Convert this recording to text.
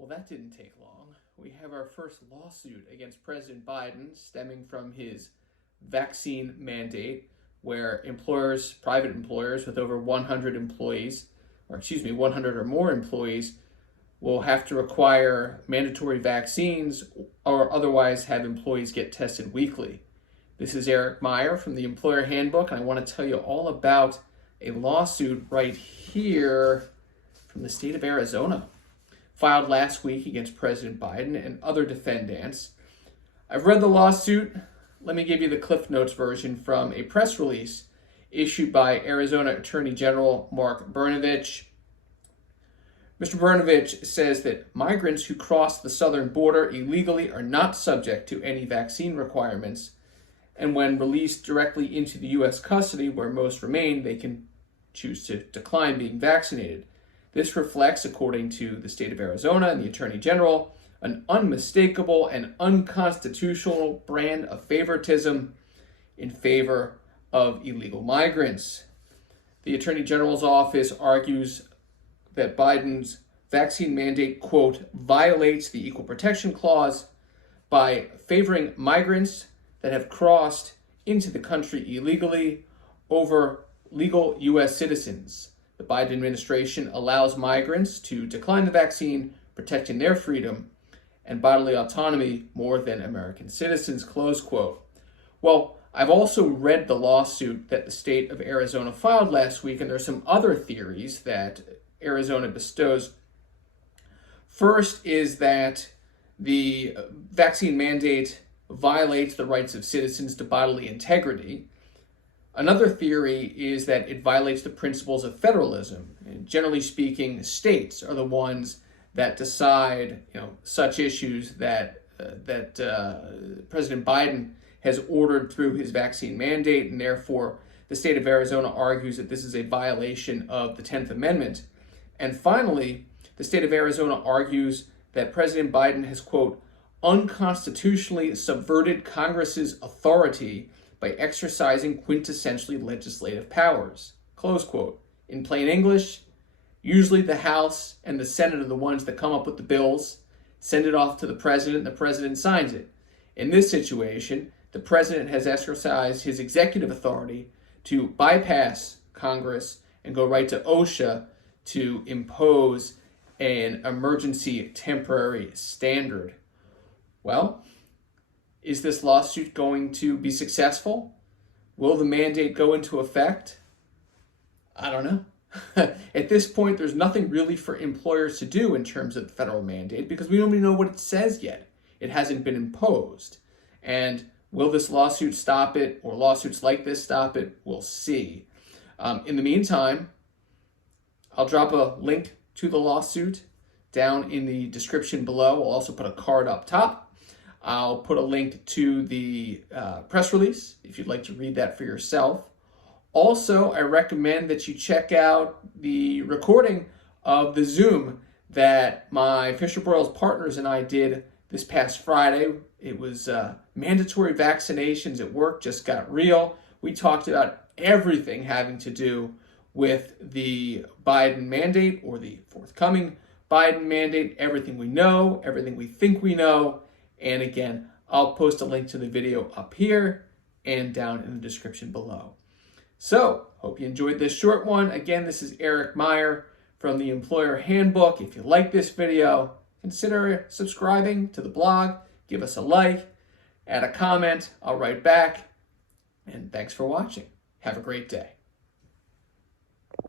Well, that didn't take long. We have our first lawsuit against President Biden stemming from his vaccine mandate, where employers, private employers with over 100 employees, 100 or more employees, will have to require mandatory vaccines or otherwise have employees get tested weekly. This is Eric Meyer from the Employer Handbook, and I want to tell you all about a lawsuit right here from the state of Arizona, filed last week against President Biden and other defendants. I've read the lawsuit. Let me give you the Cliff Notes version from a press release issued by Arizona Attorney General Mark Brnovich. Mr. Brnovich says that migrants who cross the southern border illegally are not subject to any vaccine requirements, and when released directly into the U.S. custody, where most remain, they can choose to decline being vaccinated. This reflects, according to the state of Arizona and the Attorney General, an unmistakable and unconstitutional brand of favoritism in favor of illegal migrants. The Attorney General's office argues that Biden's vaccine mandate, quote, violates the Equal Protection Clause by favoring migrants that have crossed into the country illegally over legal U.S. citizens. The Biden administration allows migrants to decline the vaccine, protecting their freedom and bodily autonomy more than American citizens, close quote. Well, I've also read the lawsuit that the state of Arizona filed last week, and there's some other theories that Arizona bestows. First is that the vaccine mandate violates the rights of citizens to bodily integrity. Another theory is that it violates the principles of federalism. And generally speaking, states are the ones that decide, such issues that President Biden has ordered through his vaccine mandate, and therefore the state of Arizona argues that this is a violation of the 10th Amendment. And finally, the state of Arizona argues that President Biden has, quote, unconstitutionally subverted Congress's authority by exercising quintessentially legislative powers, close quote. In plain English, usually the House and the Senate are the ones that come up with the bills, send it off to the president, and the president signs it. In this situation, the president has exercised his executive authority to bypass Congress and go right to OSHA to impose an emergency temporary standard. Well, is this lawsuit going to be successful? Will the mandate go into effect? I don't know. At this point, there's nothing really for employers to do in terms of the federal mandate because we don't even know what it says yet. It hasn't been imposed. And will this lawsuit stop it, or lawsuits like this stop it? We'll see. In the meantime, I'll drop a link to the lawsuit down in the description below. I'll also put a card up top. I'll put a link to the press release if you'd like to read that for yourself. Also, I recommend that you check out the recording of the Zoom that my Fisher Broyles partners and I did this past Friday. It was mandatory vaccinations at work just got real. We talked about everything having to do with the Biden mandate or the forthcoming Biden mandate, everything we know, everything we think we know. And again, I'll post a link to the video up here and down in the description below. So, hope you enjoyed this short one. Again, this is Eric Meyer from the Employer Handbook. If you like this video, consider subscribing to the blog. Give us a like, add a comment. I'll write back. And thanks for watching. Have a great day.